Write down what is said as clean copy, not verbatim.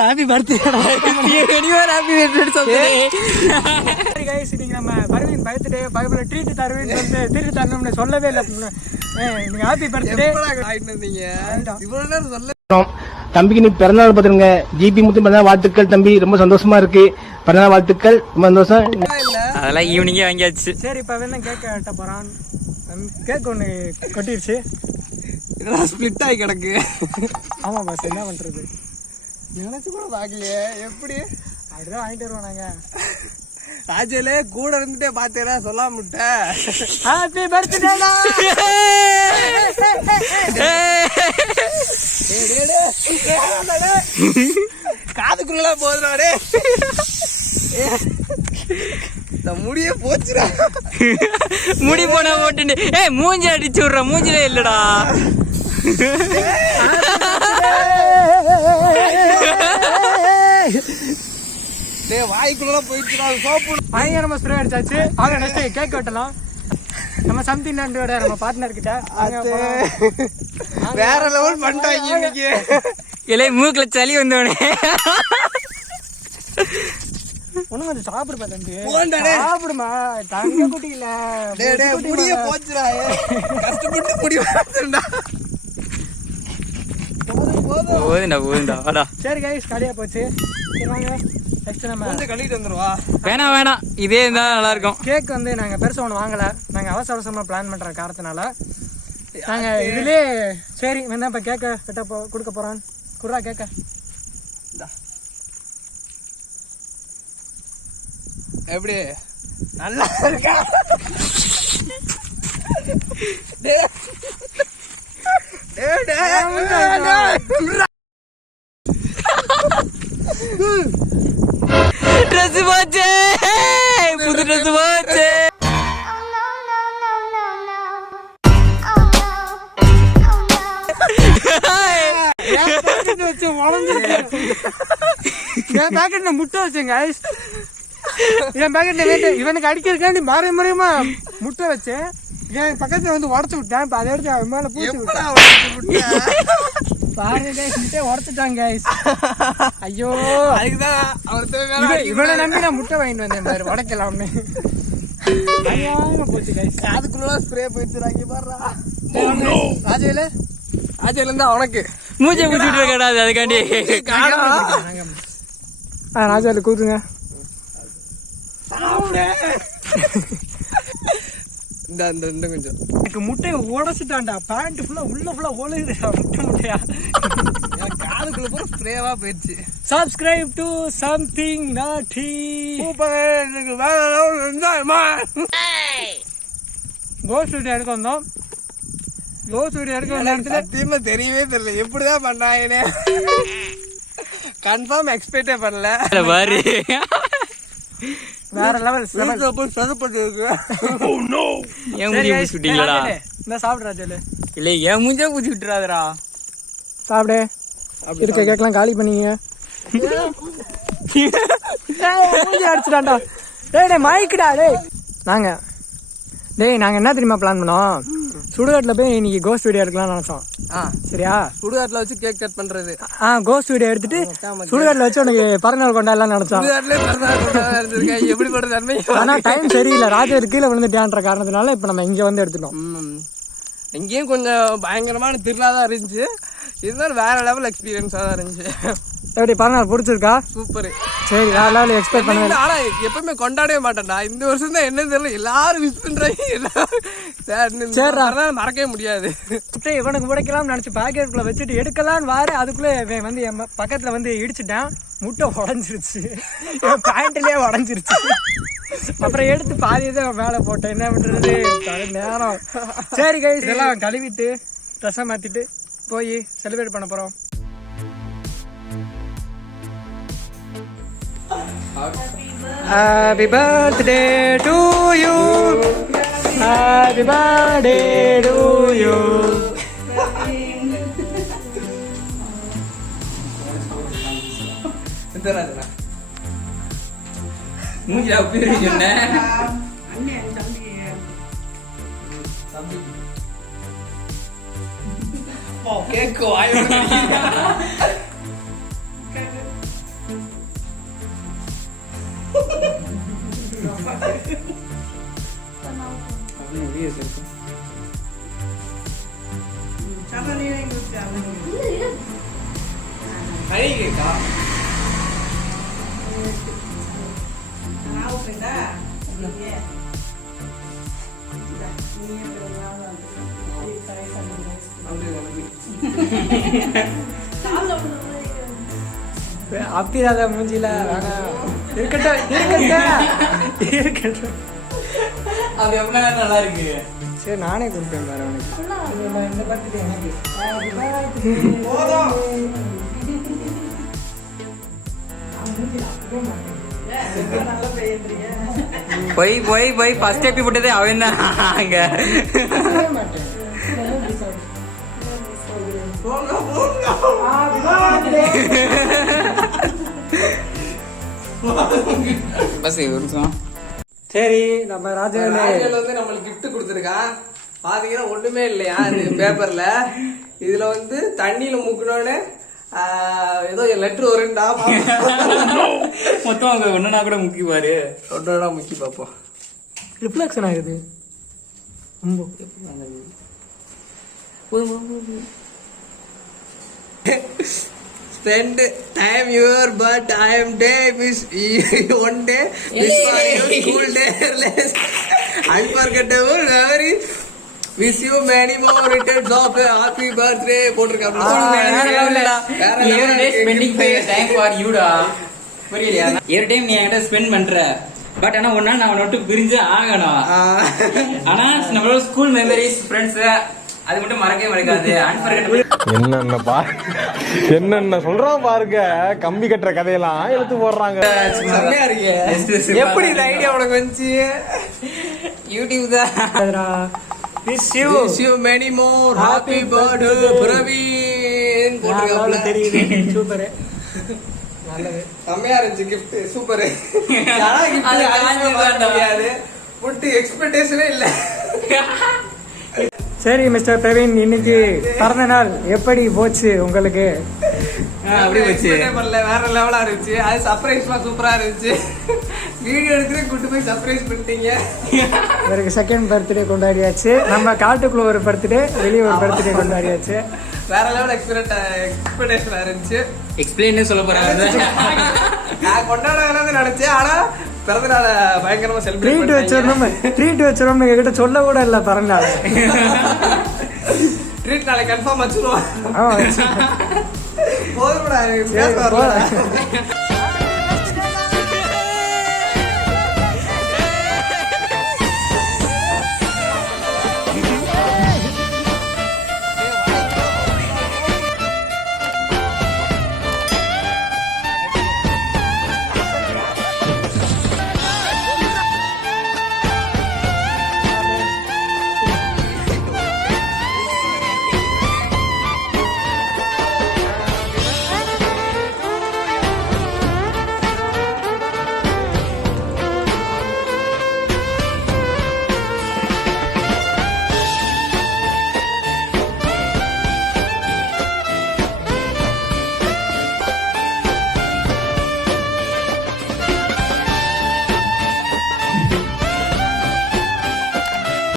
Happy birthday happy birthday சரி guys நீங்க நம்ம பர்வீன் பர்த்டே பைபிள் ட்ரீட் தருவீன்னு சொல்லிட்டு திருட்டு தரணும்னு சொல்லவே இல்லை. நீங்க ஹாப்பி பர்த்டே இவ்வளவு நேரம் சொல்ல. தம்பிக்கு நீ பிறந்தநாள் பார்த்துருங்க. ஜிபி முத்து பிறந்தநாள் வாழ்த்துக்கள் தம்பி, ரொம்ப சந்தோஷமா இருக்கு. பிறந்தநாள் வாழ்த்துக்கள், ரொம்ப சந்தோஷம். அதெல்லாம் ஈவினிங்கே வாங்கியாச்சு. சரி இப்போ வேணா கேக் வெட்ட போறான். கேக் ஒன்று கொட்டிடுச்சு, இதெல்லாம் ஸ்பிளிட் ஆகி கிடக்கு. ஆமா பாஸ் என்ன பண்றது, நினைச்சு கூட பாக்கலையே. எப்படி அப்படிதான் வாங்கிட்டு வருவோம் நாங்க. ராஜேலே கூட இருந்துட்டே பாத்தேனா சொல்லாம விட்ட. ஹாப்பி பர்த்டே காதுக்குள்ள போதுறாடே. முடிய போச்சுடா. முடி போனா போட்டு மூஞ்சி அடிச்சு விடுற, மூஞ்சிலே இல்லடா. வாய்க்குள்ள போயிடுச்சுடா சோப்பு. பயங்கரமா ஸ்ப்ரே அடிச்சாச்சு. வாங்க நெக்ஸ்ட் கேக் வெட்டலாம். நம்ம சம்திங் நண்டோட நம்ம பார்ட்னர் கிட்ட வேற லெவல் பண்ணிட்டாங்க இன்னைக்கு. இல்லை மூக்குல சளி வந்தோடனே ஒண்ணு கொஞ்சம் சாப்பிடுப்பா தம்பி, போண்டாடே சாப்பிடுமா. தங்க குட்டியில முடிய போச்சுடா. கஷ்டப்பட்டு முடி வளர்த்துடா. போதுண்டா வாடா. சரி கைஸ் கடையா போச்சு. சரி வாங்க நெக்ஸ்ட் நம்ம கொஞ்சம் கழுவிட்டு வந்துருவா. வேணாம் இதே இருந்தா நல்லா இருக்கும். கேக் வந்து நாங்க பெருசா ஒன்று வாங்கல, நாங்க அவசரமா பிளான் பண்ற காரணத்தினால நாங்க இதுலயே சரி வேணா இப்ப கேக்க வெட்ட கொடுக்க போறான். குர்ரா கேக்க. எப்படி நல்லா இருக்கா? ட்ரெஸ் போச்சு, புது ட்ரெஸ் போச்சு. என் பேக்கெட்ல முட்டை வச்சேங்க. என் பேக்கெட்ல இவனுக்கு அடிக்கிறதுக்காண்டி முறையுமா முட்டை வச்சேன். என் பக்கத்துல வந்து உடச்சு விட்டேன். அதை எடுத்து அவன் மேல பூச்சி விட்டேன். பாருங்க கைஸ், முட்டையை உடச்சுட்டாங்க கைஸ். ஐயோ இவனை நம்பி நான் முட்டை வாங்கிட்டு வந்தேன் பாரு, உடைக்கலாம்னு. போச்சு கைஸ், அதுக்குள்ள ஸ்ப்ரே போயிடுச்சுறாங்க பாருடா. ராஜவேல ராஜவேல இருந்தா உனக்கு மூஞ்சை பூச்சிட்டு இருக்காது அதுக்காண்டி. ராஜவேல கூத்துங்க. இந்த கொஞ்சம் எனக்கு முட்டையை உடச்சிட்டான்டா. பேண்ட் ஃபுல்லா ஃபுல்லா ஒழுகுதுடா முட்டையா. காதுக்குள்ள போற ஸ்ப்ரேவா போயிடுச்சு. சப்ஸ்கிரைப் டு சம்திங் நாட்டி. கோஸ்ட் வீடியோ எடுக்க வந்தோம். கோஸ்ட் வீடியோ எடுக்க வந்த இடத்துல சத்தியமா தெரியவே தெரியல எப்படிதான் பண்ணாங்கன்னு. கன்ஃபார்ம் எக்ஸ்பெக்டே பண்ணல பாரு. வேற லெவல் ஏன் மூஞ்சி பூச்சி விட்டீங்களா? இந்த சாப்பிடு ராஜேலு. இல்லை ஏன் மூஞ்சா பூச்சி விட்டுறாதரா. சாப்பிடு. இருக்க கேக்கலாம் காலி பண்ணீங்க. மூஞ்சி அடிச்சுட்டான்டா. டேய் மைக்குடா. நாங்க என்ன தெரியுமா பிளான் பண்ணோம், சுடுகாட்டுல போய் இன்னைக்கு கோஸ்ட் வீடியோ எடுக்கலாம்னு நினைச்சோம். சரியா, சுடுகாட்டுல வச்சு கேக் கட் பண்றது. கோஸ்ட் வீடியோ எடுத்துட்டு சுடுகாட்டுல வச்சு உனக்கு பிறந்தநாள் கொண்டாடலாம் நினைச்சோம். எப்படி பண்றது? ஆனா டைம் சரியில்லை, ராஜா கீழே விழுந்துட்டான்ற காரணத்தினால இப்ப நம்ம இங்க வந்து எடுத்துட்டோம். இங்கேயும் கொஞ்சம் பயங்கரமான திருவிழாதான் இருந்துச்சு. இருந்தாலும் வேற லெவல் எக்ஸ்பீரியன்ஸா தான் இருந்துச்சு. எப்படி பிறந்தநாள் பிடிச்சிருக்கா? சூப்பர். சரி, வேற லெவல் எக்ஸ்பெக்ட் பண்ணுவேன். ஆனா எப்பவுமே கொண்டாடவே மாட்டேன்டா. இந்த வருஷம் தான் என்ன தெரியல, எல்லாரும் விஷ் பண்றாங்க. எல்லாரும் மறக்கவே முடியாது. இவனுக்கு உடைக்கலாம்னு நினைச்சு பாக்கெட்டுக்குள்ள வச்சுட்டு எடுக்கலான்னு வாரு, அதுக்குள்ள வந்து என் பக்கத்துல வந்து இடிச்சுட்டேன். முட்டை உடஞ்சிருச்சு, என் பேண்ட்லயே உடஞ்சிருச்சு. அப்புறம் எடுத்து பாதியதான் மேல போட்டேன். என்ன பண்றது நேரம். சரி கைஸ், இதெல்லாம் கழுவிட்டு ட்ரெஸ்ஸை மாத்திட்டு போய் செலிப்ரேட் பண்ண போறோம். Happy birthday to you. Happy birthday to you. மூஞ்சில அப்படி சொன்ன கேக்கு வாய் சீரியஸ் இருக்கு. கழுவிக்கா அப்பிராத மூஞ்சில வேணாம். இருக்கட்டும். அது எவ்வளோ நல்லா இருக்கு. சரி நானே கொடுப்பேன் பாரு அவனுக்கு. இந்த பர்த்டே எனக்கு. போய் போய் போய் ஃபர்ஸ்ட் ஹாப்பி போட்டதே அவன் தான் அங்க. பஸ் ஒரு நிமிஷம். சரி நம்ம ராஜவேல் வந்து நம்மளுக்கு கிஃப்ட் கொடுத்துருக்கான். பாத்தீங்கன்னா ஒண்ணுமே இல்லையா அது பேப்பர்ல. இதுல வந்து தண்ணியில முக்கணும்னு ஏதோ லெட்டர் வருண்டா. மொத்தம் அவங்க ஒண்ணுனா கூட முக்கி பாரு. ஒன்னோட முக்கி பார்ப்போம். ரிஃப்ளெக்ஷன் ஆகுது. Spend time your but I am day miss one day miss for your school day unforgettable memory wish you many more returns of happy birthday போட்டுருக்காங்க. every day spending time for you டா. புரியலையா? every time நீ என்கிட்ட spend பண்ற. But ஆனா ஒரு நாள் நான் உன்னை விட்டு பிரிஞ்சு ஆகணும். ஆனா நம்மளோட ஸ்கூல் மெமரிஸ் ஃப்ரெண்ட்ஸ் அது மட்டும் மறக்கவே மறக்காது. அன்ஃபர்கெட்டபிள். என்னென்ன சொல்றான் பாருங்க. கம்பி கட்டுற கதையெல்லாம் எடுத்து போடுறாங்க. செம்மையா இருக்கு. எப்படி இந்த ஐடியா உனக்கு வந்துச்சு? யூடியூப் தான். wish you many more happy birthday Praveen போட்டுருக்காங்க. தெரியுது. சூப்பர். நல்லது. செம்மையா இருந்துச்சு gift. சூப்பர். யாரா gift முடியாது. புட் எக்ஸ்பெக்டேஷனே இல்ல. சரி மிஸ்டர் பிரவீன், இன்னைக்கு பிறந்த நாள் எப்படி போச்சு உங்களுக்கு? அப்படி போச்சு. வேற லெவலா இருந்துச்சு. அது சர்ப்ரைஸ்லாம் சூப்பரா இருந்துச்சு. வீடியோ எடுத்து கூட்டு போய் சர்ப்ரைஸ் பண்ணிட்டீங்க. இவருக்கு செகண்ட் பர்த்டே கொண்டாடியாச்சு. நம்ம காட்டுக்குள்ள ஒரு பர்த்டே, வெளியே ஒரு பர்த்டே கொண்டாடியாச்சு. வேற லெவல் எக்ஸ்பெக்டேஷனா இருந்துச்சு. எக்ஸ்பிளைன் சொல்ல போறாங்க. நான் கொண்டாடணும்னு நினைச்சேன். ஆனா பிறந்த நாள பயங்கரமா செலிப்ரேட் ட்ரீட் வச்சிரோம் என்கிட்ட சொல்ல கூட இல்ல பிறந்த நாள். ட்ரீட் நாளைக்கு கன்ஃபார்ம் வச்சிருவோம். ஆ போதும்டா.